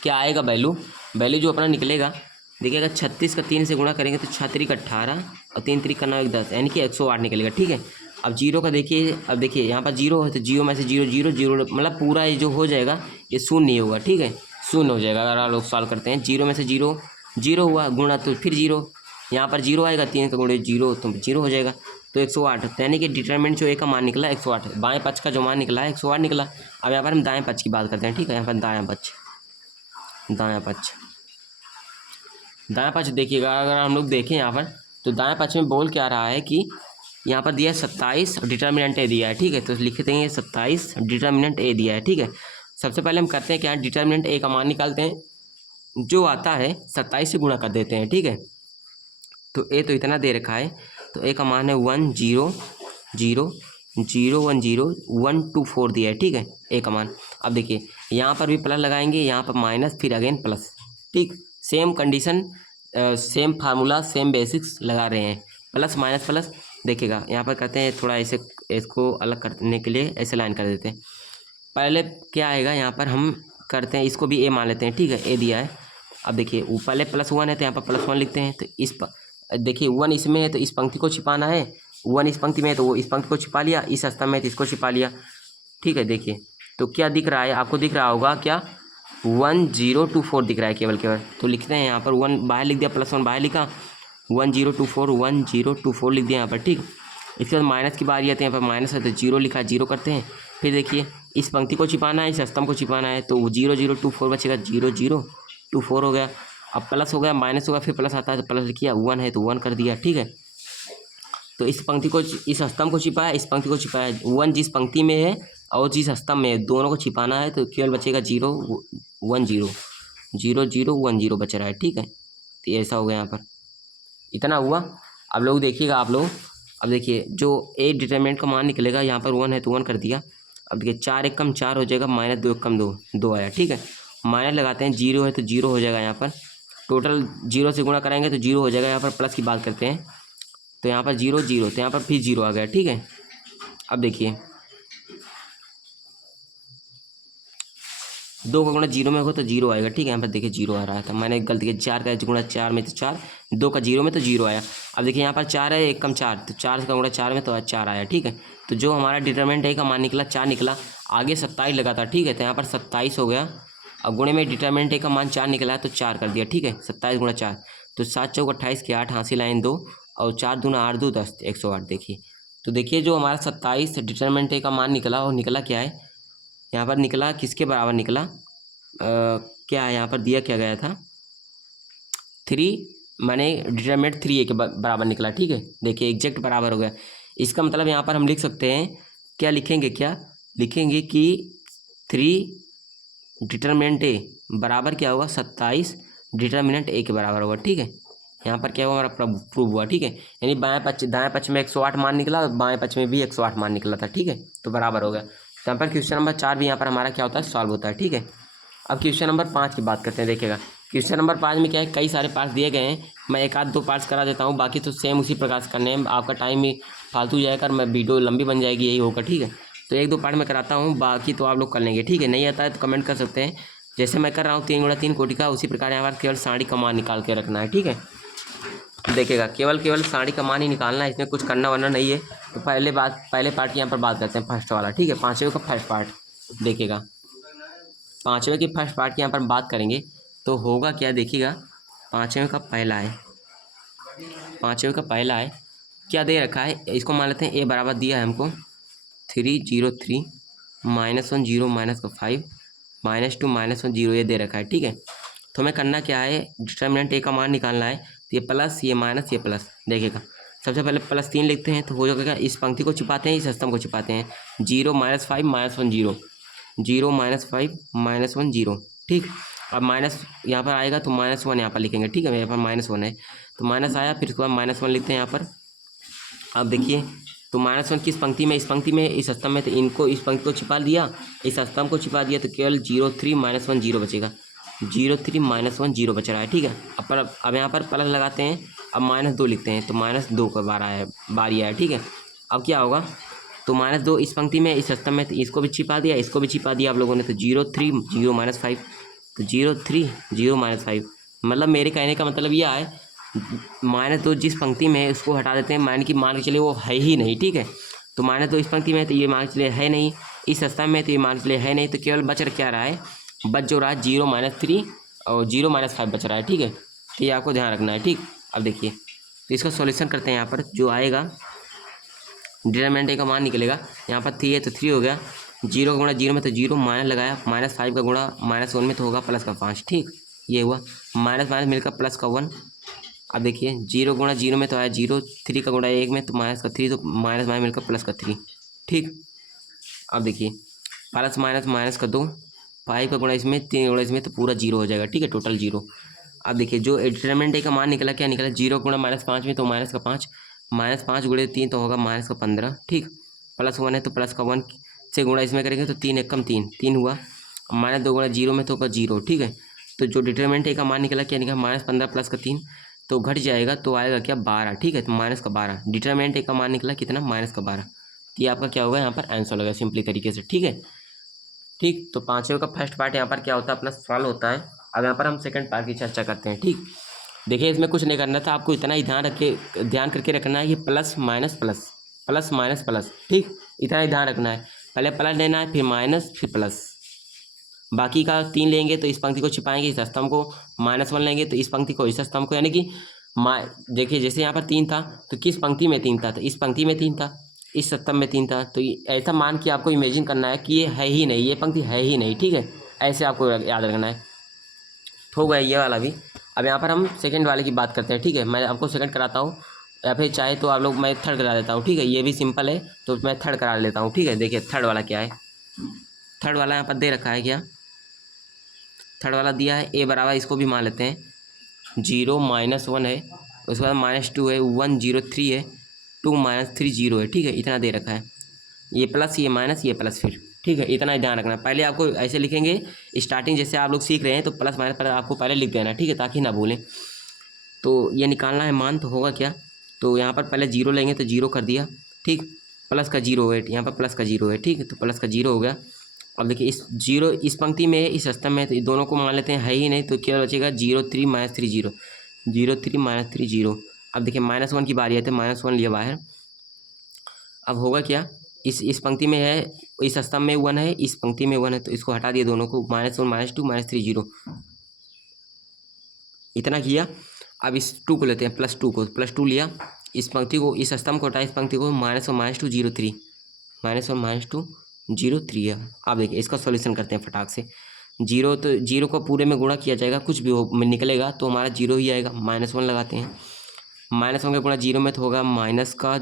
क्या आएगा वैल्यू जो अपना निकलेगा। देखिए अगर 36 का 3 से गुणा करेंगे तो 6 3 का 18 और 3 3 का 9 1 10, यानी कि 108 निकलेगा, ठीक है। अब 0 का देखिए, अब देखिए यहाँ पर 0 है तो 0 में से 0 0 0, मतलब पूरा ये जो हो जाएगा ये शून्य नहीं होगा, ठीक है। शून्य हो जाएगा अगर आप लोग सॉल्व करते हैं। 0 में से 0 0 हुआ, गुणा तो फिर 0, यहाँ पर 0 आएगा, 3 का गुणे 0 तो 0 हो जाएगा। तो 108, यानी कि डिटरमिनेंट जो ए का मान निकला 108, बाएं पक्ष का जो मान निकला है 108 निकला। अब यहाँ पर हम दाएं पक्ष की बात करते हैं, ठीक है। यहाँ पर दायां पक्ष देखिएगा। अगर हम लोग देखें यहाँ पर, तो दाएं पक्ष में बोल क्या रहा है कि यहाँ पर दिया है 27, डिटरमिनेंट ए दिया है, ठीक है। तो लिखते हैं 27 डिटरमिनेंट ए दिया है, ठीक है। सबसे पहले हम करते हैं क्या, डिटरमिनेंट ए का मान निकालते हैं। जो आता है 27 से गुणा कर देते हैं, ठीक है। तो ए तो इतना दे रखा है, तो ए का मान है 1 0 0 0 1 0 1 2 4 दिया है, ठीक है, ए का मान। अब देखिए यहाँ पर भी प्लस लगाएंगे, यहाँ पर माइनस, फिर अगेन प्लस, ठीक। Same condition, same formula, same basics लगा रहे हैं, प्लस माइनस प्लस। देखिएगा यहाँ पर करते हैं थोड़ा ऐसे, इसको अलग करने के लिए ऐसे लाइन कर देते हैं। पहले क्या आएगा, यहाँ पर हम करते हैं, इसको भी ए मान लेते हैं, ठीक है, ए दिया है। अब देखिए पहले +1 है तो यहाँ पर +1 लिखते हैं। तो देखिए 1 इसमें है तो इस पंक्ति को छिपाना है, 1 इस पंक्ति में है तो वो इस पंक्ति को छिपा लिया, इस स्तंभ में तो इसको छिपा लिया, ठीक है। देखिए तो क्या दिख रहा है आपको, दिख रहा होगा क्या, 1 0 2 4 दिख रहा है केवल। तो लिखते हैं यहाँ पर 1 बाहर लिख दिया, +1 बाहर लिखा, 1 0 2 4 1 0 2 4 लिख दिया यहाँ पर, ठीक। इसके बाद माइनस की बारी आती है, यहाँ पर माइनस है तो 0 लिखा, 0 करते हैं। फिर देखिए इस पंक्ति को छिपाना है, इस स्तंभ को छिपाना है, तो 0 0 2 4 बचेगा, 0 0 2 4 हो गया। अब प्लस हो गया, माइनस होगा, फिर प्लस आता है तो प्लस लिखिए, 1 है तो 1 कर दिया, ठीक है। तो इस पंक्ति को, इस स्तंभ को छिपाया, इस पंक्ति को छिपाया। 1 जिस पंक्ति में है और जिस स्तंभ में है, दोनों को छिपाना है, तो केवल बचेगा 0 1 0 0 0 1 0 बच रहा है, ठीक है। तो ऐसा हो गया यहाँ पर, इतना हुआ। अब लोग देखिएगा आप लोग, अब देखिए जो ए डिटरमिनेंट का मान निकलेगा, यहाँ पर 1 है तो 1 कर दिया। अब देखिए 4 1 कम 4 हो जाएगा, -2 1 कम 2 2 आया, ठीक है। माइनस लगाते हैं, 0 है तो 0 हो जाएगा, यहाँ पर टोटल 0 से गुणा कराएंगे तो 0 हो जाएगा। यहाँ पर प्लस की बात करते हैं, तो यहाँ पर 0 0, तो यहाँ पर फिर 0 आ गया, ठीक है। अब देखिए 2 का गुणा 0 में होगा तो 0 आएगा, ठीक है। यहाँ पर देखिए 0 आ रहा था, मैंने गलती की, 4 का गुणा 4 में तो 4, 2 का 0 में तो 0 आया। अब देखिए यहाँ पर 4 है, 1 कम 4, तो 4 का गुणा 4 में तो 4 आया, ठीक है। तो जो हमारा डिटरमिनेंट ए का मान निकला 4 निकला, आगे 27 लगा था, ठीक है। तो यहाँ पर 27 हो गया। अब गुणे में डिटरमिनेंट ए का मान 4 निकला तो 4 कर दिया, ठीक है। 27 गुणा 4, तो 7 चौक 28 के 8, हासिल लाइन 2, और 4 दूना 8 2 10, 108। देखिए तो देखिए जो हमारा 27 डिटरमिनेंट ए का मान निकला, और निकला क्या है, यहाँ पर निकला किसके बराबर निकला, क्या है यहाँ पर दिया क्या गया था, 3, मैंने डिटरमिनेंट 3 के बराबर निकला, ठीक है। देखिए एग्जैक्ट बराबर हो गया। इसका मतलब यहाँ पर हम लिख सकते हैं, क्या लिखेंगे, क्या लिखेंगे कि 3 डिटरमिनेंट ए बराबर क्या होगा, 27 डिटरमिनेंट ए के बराबर होगा, ठीक है। यहाँ पर क्या हुआ, हमारा प्रूव हुआ, ठीक है। यानी दाएं पक्ष में 108 मान निकला, बाएं पक्ष में भी 108 मान निकला था, ठीक है। तो बराबर हो गया। तो यहाँ पर क्वेश्चन नंबर 4 भी यहाँ पर हमारा क्या होता है, सॉल्व होता है, ठीक है। अब क्वेश्चन नंबर 5 की बात करते हैं। देखिएगा क्वेश्चन नंबर 5 में क्या है, कई सारे पार्ट्स दिए गए हैं, मैं एक आध 2 पार्ट्स करा देता हूँ, बाकी तो सेम उसी प्रकार से करने हैं। आपका टाइम ही फालतू जाएगा, मैं वीडियो लंबी बन जाएगी, यही होगा, ठीक है। तो 1 2 पार्ट में कराता हूँ, बाकी तो आप लोग कर लेंगे, ठीक है। नहीं आता है तो कमेंट कर सकते हैं, जैसे मैं कर रहा हूँ 3 गुणा 3 कोटि का, उसी प्रकार यहाँ पर केवल साड़ी का मान निकाल के रखना है। ठीक है, देखिएगा केवल साड़ी का मान ही निकालना है, इसमें कुछ करना वरना नहीं है। तो पहले पार्ट की यहाँ पर बात करते हैं, फर्स्ट वाला। ठीक है, पाँचवें का फर्स्ट पार्ट देखिएगा, पाँचवें की फर्स्ट पार्ट की यहाँ पर बात करेंगे तो होगा क्या, देखिएगा पाँचवें का पहला है, पाँचवें का पहला है, क्या दे रखा है, इसको मान लेते हैं ए बराबर दिया है हमको 303 -1 0 -5 -2 -1 0 ये दे रखा है। ठीक है, तो हमें करना क्या है, डिटर्मिनेंट ए का मान निकालना है। तो ये प्लस ये माइनस ये प्लस, देखिएगा सबसे पहले +3 लिखते हैं तो हो जाएगा, इस पंक्ति को छिपाते हैं, इस स्तंभ को छिपाते हैं। 0 -5 -1 0 0 -5 -1 0। ठीक, अब माइनस यहाँ पर आएगा तो -1 यहाँ पर लिखेंगे। ठीक है, मेरे पास -1 है तो माइनस आया, फिर उसके बाद -1 लिखते हैं यहाँ पर। अब देखिए तो -1 किस पंक्ति में, इस पंक्ति में, इस स्तंभ में, तो इनको इस पंक्ति को छिपा दिया, इस स्तंभ को छिपा दिया, तो केवल 03 -1 0 बचेगा। 03 -1 0 बच रहा है। ठीक है, अब यहाँ पर प्लस लगाते हैं, अब -2 लिखते हैं तो -2 का बारी है। ठीक है, अब क्या होगा, तो -2 इस पंक्ति में, इस स्तंभ में, तो इसको भी छिपा दिया, इसको भी छिपा दिया आप लोगों ने, तो 03 0 -5, तो 03 0 -5, मतलब मेरे कहने का मतलब यह है -2 जिस पंक्ति में है उसको हटा देते हैं, मान के चलिए वो है ही नहीं। ठीक है, तो -2 इस पंक्ति में है तो ये मान के चलिए है नहीं, इस स्तंभ में तो ये मान के चलिए है नहीं, तो केवल बच क्या रहा है, बच जो रहा है 0 -3 और 0 -5 बच रहा है। ठीक है, तो ये आपको ध्यान रखना है। ठीक, अब देखिए तो इसका सॉल्यूशन करते हैं। यहाँ पर जो आएगा डिटरमिनेंट ए का मान निकलेगा, यहाँ पर 3 है तो 3 हो गया, 0 का गुणा 0 में तो 0 माइनस लगाया, -5 का गुणा -1 में तो होगा प्लस का 5। ठीक, ये हुआ माइनस मिलकर प्लस का 1। अब देखिए 0 गुणा 0 में तो आया 0, 3 का गुणा 1 में तो माइनस का 3, तो माइनस मिलकर प्लस का 3। ठीक, अब देखिए प्लस माइनस का 2, 5 का गुणा इसमें, 3 गुणा इसमें, तो पूरा 0 हो जाएगा। ठीक है, टोटल 0। अब देखिए जो डिटरमिनेंट ए का मान निकला, क्या निकला, 0 गुणा -5 में तो माइनस का 5, -5 गुणे 3 तो होगा माइनस का 15। ठीक, +1 है तो प्लस का 1 से गुणा इसमें करेंगे तो 3 एकम 3 3 हुआ, -2 गुणा 0 में तो होगा 0। ठीक है, तो जो डिटरमिनेंट ए का मान निकला, क्या निकला, -15 प्लस का 3 तो घट जाएगा, तो आएगा क्या 12। ठीक है, तो -12 डिटरमिनेंट ए का मान निकला कितना, -12। तो ये आपका क्या होगा, यहाँ पर आंसर होगा सिंपली तरीके से। ठीक है, ठीक, तो पाँचवें का फर्स्ट पार्ट यहाँ पर क्या होता है, अपना सॉल्व होता है। अब यहाँ पर हम सेकंड पार्ट की चर्चा करते हैं। ठीक, देखिए इसमें कुछ नहीं करना था, आपको इतना ही ध्यान करके रखना है, ये plus minus plus, plus minus plus. ठीक, इतना ही ध्यान रखना है, पहले प्लस लेना है, फिर माइनस, फिर प्लस। बाकी का 3 लेंगे तो इस पंक्ति को छिपाएंगे, इस स्तंभ को, -1 लेंगे तो इस पंक्ति को, इस स्तंभ को, यानी कि देखिए जैसे यहाँ पर 3 था तो किस पंक्ति में 3 था, तो इस पंक्ति में 3 था, इस स्तंभ में 3 था, तो ऐसा मान के आपको इमेजिन करना है कि ये है ही नहीं, ये पंक्ति है ही नहीं। ठीक है, ऐसे आपको याद रखना है। हो गया ये वाला भी। अब यहाँ पर हम सेकंड वाले की बात करते हैं। ठीक है, मैं आपको सेकंड कराता हूँ, या फिर चाहे तो आप लोग मैं थर्ड करा देता हूँ। ठीक है, ये भी सिंपल है तो मैं थर्ड करा लेता हूँ। ठीक है, देखिए थर्ड वाला क्या है, थर्ड वाला यहाँ पर दे रखा है, क्या थर्ड वाला दिया है, ए बराबर, इसको भी मान लेते हैं 0 -1 है, उसके बाद -2 है, 1 0 3 है, 2 -3 0 है। ठीक है, इतना दे रखा है, ये प्लस ये माइनस ये प्लस फिर। ठीक है, इतना ही ध्यान रखना। पहले आपको ऐसे लिखेंगे, स्टार्टिंग जैसे आप लोग सीख रहे हैं तो प्लस माइनस पर आपको पहले लिख देना। ठीक है, ताकि ना भूलें। तो ये निकालना है मान, तो होगा क्या, तो यहाँ पर पहले 0 लेंगे तो 0 कर दिया। ठीक, प्लस का 0 है, यहाँ पर प्लस का 0 है। ठीक है, तो प्लस का 0 हो गया। अब देखिए इस 0 इस पंक्ति में है, इस स्तंभ में है, तो दोनों को मान लेते हैं, है ही नहीं, तो केवल बचेगा 03 -3 0, 03 -3 0। अब देखिए -1 की बारी है तो -1 लिया बाहर। अब होगा क्या, इस पंक्ति में है, इस स्तंभ में 1 है, इस पंक्ति में 1 है, तो इसको हटा दिए दोनों को, -1 -2 -3 0, इतना किया। अब इस 2 को लेते हैं, +2 को, +2 लिया, इस पंक्ति को, इस स्तंभ को हटा, इस पंक्ति को, -1 -2 0 3, -1 -2 0 3 है। अब देखिए इसका सॉल्यूशन करते हैं फटाक से। 0 तो 0 को पूरे में गुणा किया जाएगा, कुछ भी हो निकलेगा तो हमारा 0 ही आएगा। -1 लगाते हैं, -1 का गुणा 0 में तो होगा माइनस का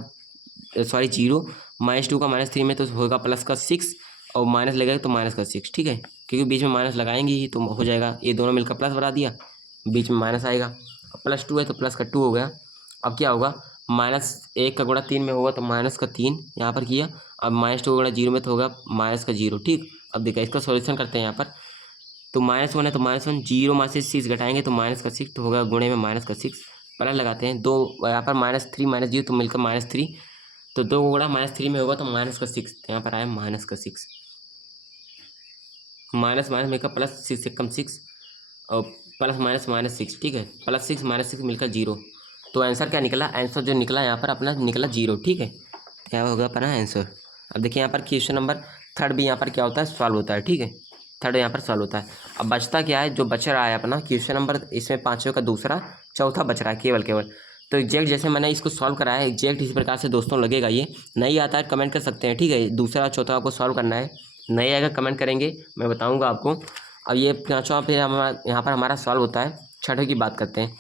0, -2 का -3 में तो होगा प्लस का 6, और माइनस लगेगा तो माइनस का 6। ठीक है, क्योंकि बीच में माइनस लगाएंगे ही तो हो जाएगा, ये दोनों मिलकर प्लस बना दिया, बीच में माइनस आएगा, +2 है तो प्लस का 2 हो गया। अब क्या होगा, -1 का गुणा 3 में होगा तो माइनस का 3 यहाँ पर किया। अब -2 का गुणा 0 में तो होगा माइनस का 0। ठीक, अब देखिए इसका सॉल्यूशन करते हैं यहाँ पर। तो -1 है तो -1, 0 में से 6 घटाएंगे तो माइनस का 6 तो होगा, गुणे में माइनस का 6, प्लस लगाते हैं 2, यहाँ पर -3 -0 तो मिलकर -3, तो 2 गुणा -3 में होगा तो माइनस का 6, तो यहाँ पर आया माइनस का 6। माइनस माइनस मिलकर प्लस, 6 से कम 6, और प्लस माइनस माइनस 6, ठीक है, प्लस 6 माइनस 6 मिलकर 0। तो आंसर क्या निकला? आंसर जो निकला यहाँ पर अपना निकला 0, ठीक है। क्या होगा अपना आंसर? अब देखिए यहाँ पर क्वेश्चन नंबर थर्ड भी यहाँ पर क्या होता है, सॉल्व होता है, ठीक है। थर्ड यहाँ पर सॉल्व होता है। अब बचता क्या है, जो बच रहा है अपना क्वेश्चन नंबर, इसमें पाँचवें का दूसरा, चौथा बच रहा है केवल। तो एग्जैक्ट जैसे मैंने इसको सॉल्व करा है, एग्जैक्ट इसी प्रकार से दोस्तों लगेगा। ये नहीं आता है कमेंट कर सकते हैं, ठीक है। दूसरा चौथा आपको सॉल्व करना है, नहीं आएगा कमेंट करेंगे, मैं बताऊँगा आपको। अब ये पाँचवा फिर हमारा यहाँ पर हमारा सॉल्व होता है। छठे की बात करते हैं।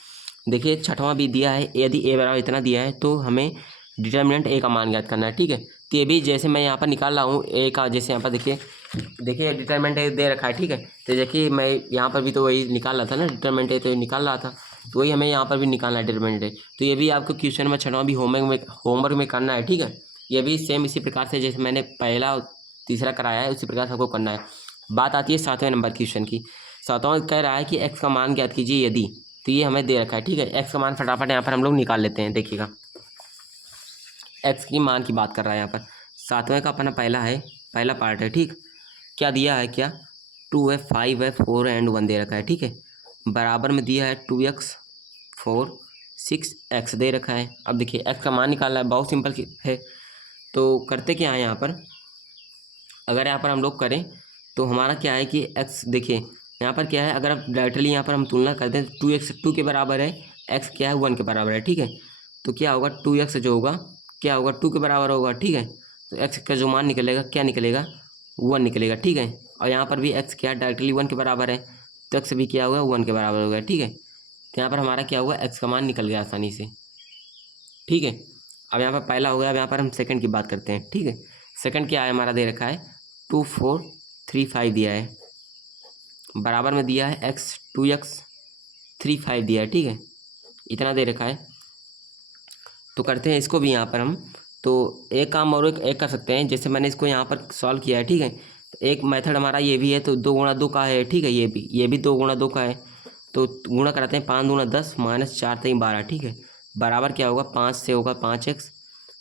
देखिए छठवां भी दिया है, यदि ए बराबर इतना दिया है तो हमें डिटर्मिनेंट ए का मान ज्ञात करना है, ठीक है। तो ये भी जैसे मैं यहाँ पर निकाल रहा हूँ ए का, जैसे यहाँ पर देखिए डिटर्मिनेंट ए दे रखा है, ठीक है। तो देखिए मैं यहाँ पर भी तो वही निकाल रहा था ना, डिटर्मिनेंट ए तो निकाल रहा था, तो वही हमें यहाँ पर भी निकालना है डिटर्मिनेंट ए। तो ये भी आपको क्वेश्चन में छठवां भी होमवर्क में करना है, ठीक है। ये भी सेम इसी प्रकार से जैसे मैंने पहला तीसरा कराया है, उसी प्रकार से आपको करना है। बात आती है 7वें नंबर क्वेश्चन की। 7वां कह रहा है कि एक्स का मान ज्ञात कीजिए यदि, तो ये हमें दे रखा है, ठीक है। एक्स का मान फटाफट यहाँ पर हम लोग निकाल लेते हैं। देखिएगा एक्स की मान की बात कर रहा है यहाँ पर। 7वें का अपना पहला पार्ट है, ठीक। क्या दिया है, क्या 2 है, 5 है, 4 एंड 1 दे रखा है, ठीक है। बराबर में दिया है 2x 4 6x दे रखा है। अब देखिए एक्स का मान निकालना है, बहुत सिंपल है। तो करते क्या है यहाँ पर, अगर यहाँ पर हम लोग करें तो हमारा क्या है कि एक्स, देखिए यहाँ पर क्या है, अगर आप डायरेक्टली यहाँ पर हम तुलना करते हैं तो 2x 2 के बराबर है, एक्स क्या है 1 के बराबर है, ठीक है। तो क्या होगा 2x जो होगा क्या होगा 2 के बराबर होगा, ठीक है। तो एक्स का जो मान निकलेगा क्या निकलेगा, 1 निकलेगा, ठीक है। और यहाँ पर भी एक्स क्या डायरेक्टली 1 के बराबर है, तो एक्स भी क्या होगा 1 के बराबर होगा, ठीक है। तो यहाँ पर हमारा क्या हुआ, एक्स का मान निकल गया आसानी से, ठीक है। अब यहाँ पर पहला हो गया। अब यहाँ पर हम सेकंड की बात करते हैं, ठीक है। सेकंड क्या है हमारा दे रखा है 2 4 3 5 दिया है, बराबर में दिया है x 2x 3 5 दिया है, ठीक है। इतना दे रखा है। तो करते हैं इसको भी यहाँ पर हम, तो एक काम और एक कर सकते हैं। जैसे मैंने इसको यहाँ पर सॉल्व किया है, ठीक है। तो एक मेथड हमारा ये भी है, तो 2 गुणा 2 का है, ठीक है। ये भी 2 गुणा 2 का है, तो गुणा कराते हैं। 5 दूना 10 माइनस 4 3 12, ठीक है। बराबर क्या होगा, 5 से होगा 5x,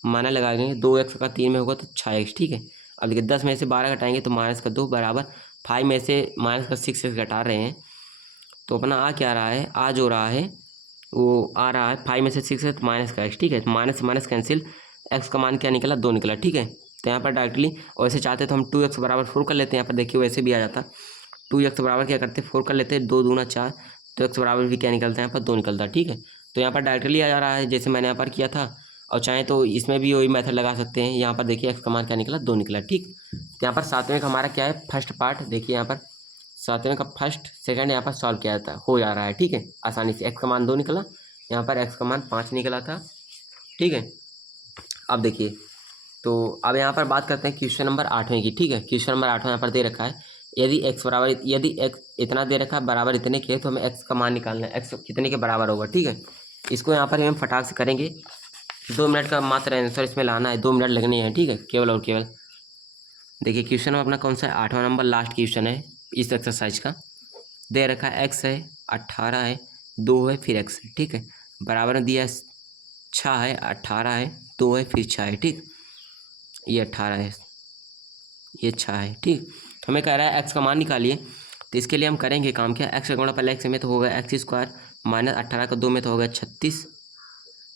माइनस लगाएंगे 2x का 3 में होगा तो 6x, ठीक है। अब देखिए 10 में से 12 घटाएंगे तो माइनस का 2 बराबर 5 में से माइनस का 6 घटा रहे हैं, तो अपना आ क्या रहा है, आ जो रहा है वो आ रहा है 5 में से 6 है तो माइनस का x, ठीक है। तो माइनस से माइनस कैंसिल, x का मान क्या निकला 2 निकला, ठीक है। तो यहाँ पर डायरेक्टली, और वैसे चाहते तो हम 2x बराबर 4 कर लेते हैं। यहाँ पर देखिए वैसे भी आ जाता, 2x बराबर क्या करते 4 कर लेते हैं, 2 दूना 4, तो x बराबर भी क्या निकलता है यहाँ पर 2 निकलता है, ठीक है। तो यहाँ पर डायरेक्टली आ जा रहा है जैसे मैंने यहाँ पर किया था, और चाहें तो इसमें भी वही मेथड लगा सकते हैं। यहाँ पर देखिए एक्स का मान क्या निकला 2 निकला, ठीक। तो यहाँ पर 7वें का हमारा क्या है, फर्स्ट पार्ट। देखिए यहाँ पर 7वें का फर्स्ट सेकंड यहाँ पर सॉल्व किया जाता हो जा रहा है, ठीक है, आसानी से। एक्स का मान 2 निकला, यहाँ पर एक्स का मान 5 निकला था, ठीक है। अब देखिए, तो अब यहाँ पर बात करते हैं क्वेश्चन नंबर 8वें की, ठीक है। क्वेश्चन नंबर 8वां यहाँ पर दे रखा है, यदि एक्स इतना दे रखा है बराबर इतने के, तो हमें एक्स का मान निकालना है, एक्स कितने के बराबर होगा, ठीक है। इसको यहाँ पर हम फटाक से करेंगे, 2 मिनट का मात्र आंसर इसमें लाना है, 2 मिनट लगने हैं, ठीक है, केवल और केवल। देखिए क्वेश्चन अपना कौन सा है, 8वां नंबर लास्ट क्वेश्चन है इस एक्सरसाइज का। दे रखा है एक्स है 18 है 2 है फिर एक्स है, ठीक है। बराबर में दिया 6 है 18 है 2 है फिर 6 है, ठीक। ये 18 है, ये 6 है, ठीक। हमें कह रहा है एक्स का मान निकालिए, तो इसके लिए हम करेंगे काम क्या, एक्स का गुणा पहले एक्स में तो होगा एक्स स्क्वायर, माइनस 18 का 2 में तो होगा 36,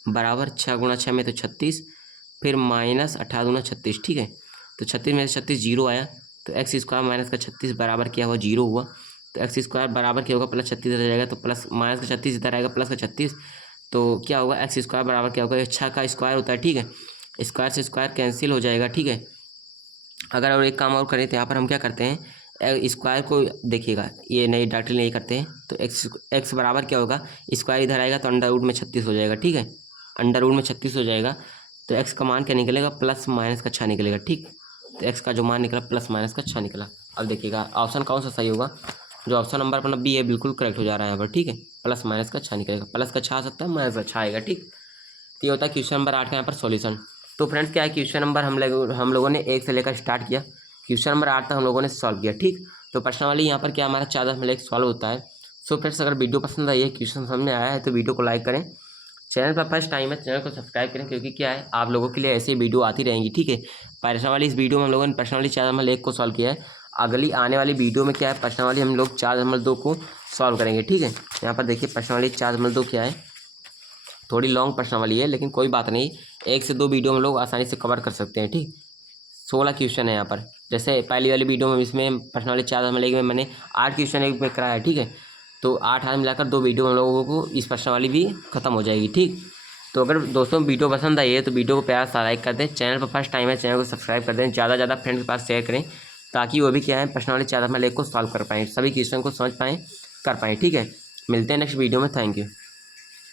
बराबर 6 गुणा 6 में तो 36, फिर माइनस 18 दूना 36, ठीक है। तो 36 में से 36 जीरो आया, तो एक्स स्क्वायर माइनस का 36 बराबर क्या हुआ, जीरो हुआ। तो एक्स स्क्वायर बराबर क्या होगा, प्लस 36 इधर जाएगा, तो प्लस माइनस का 36 इधर आएगा, प्लस का 36, तो क्या होगा एक्स स्क्वायर बराबर क्या होगा, 6 का स्क्वायर होता है, ठीक है। स्क्वायर से स्क्वायर कैंसिल हो जाएगा, ठीक है। अगर और एक काम और करें तो यहाँ पर हम क्या करते हैं, स्क्वायर को देखिएगा, ये नहीं डायरेक्टली नहीं करते हैं, तो एक्स बराबर क्या होगा, स्क्वायर इधर आएगा तो अंडर रूट में 36 हो जाएगा, ठीक है। अंडर रूट में 36 हो जाएगा, तो एक्स का मान क्या निकलेगा, प्लस माइनस का 6 निकलेगा, ठीक। तो एक्स का जो मान निकला प्लस माइनस का 6 निकला। अब देखिएगा ऑप्शन कौन सा सही होगा, जो ऑप्शन नंबर अपना बी है बिल्कुल करेक्ट हो जा रहा है यहाँ पर, ठीक है। प्लस माइनस का 6 निकलेगा, प्लस का 6 आ सकता है, माइनस का 6 आएगा, ठीक। तो ये होता है क्वेश्चन नंबर 8 का यहाँ पर सॉल्यूशन। तो फ्रेंड्स क्या है, क्वेश्चन नंबर हम लोगों ने 1 से लेकर स्टार्ट किया, क्वेश्चन नंबर 8 तक हम लोगों ने सॉल्व किया, ठीक। तो पर्सनली यहाँ पर क्या हमारा 4-10 मिनट सॉल्व होता है। सो फ्रेंड्स अगर वीडियो पसंद आई है, क्वेश्चन समझ में आया है, तो वीडियो को लाइक करें। चैनल पर फर्स्ट टाइम है, चैनल को सब्सक्राइब करें, क्योंकि क्या है आप लोगों के लिए ऐसी वीडियो आती रहेंगी, ठीक है। पर्सनली इस वीडियो में हम लोगों ने पर्सनली 4-1 को सॉल्व किया है। अगली आने वाली वीडियो में क्या है, प्रश्न वाली हम लोग 4.2 को सॉल्व करेंगे। ठीक है, यहाँ पर देखिए प्रश्न वाली 4.2 क्या है, थोड़ी लॉन्ग प्रश्नावली है लेकिन कोई बात नहीं, 1 से 2 वीडियो हम लोग आसानी से कवर कर सकते हैं। ठीक, 16 क्वेश्चन है यहाँ पर। जैसे पहली वाली वीडियो में इसमें प्रश्नावली 4 में मैंने 8 क्वेश्चन एक में कराया है। ठीक है, तो 8 मिलाकर 2 वीडियो हम लोगों को इस प्रश्नावली भी खत्म हो जाएगी। ठीक, तो अगर दोस्तों वीडियो पसंद आई है तो वीडियो को प्यार सा लाइक कर दें, चैनल पर फर्स्ट टाइम है चैनल को सब्सक्राइब कर दें, ज़्यादा ज़्यादा फ्रेंड्स के पास शेयर करें ताकि वो भी क्या है प्रश्नावली 4 को सॉल्व कर पाएँ, सभी क्वेश्चन को समझ पाएँ, कर पाएँ। ठीक है, मिलते हैं नेक्स्ट वीडियो में। Thank you.